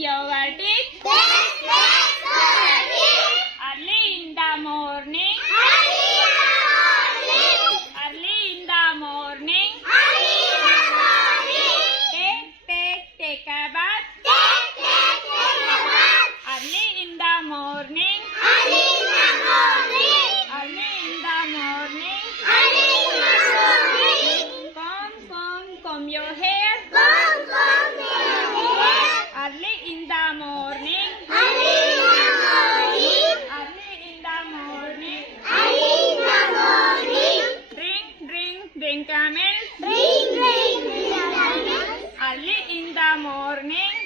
your teeth. Early in the morning. Early in the morning. Take a bath. Early in the morning. Early in the morning. Comb your hair. Early in the morning. Early in the morning. Drink a milk. Early in the morning.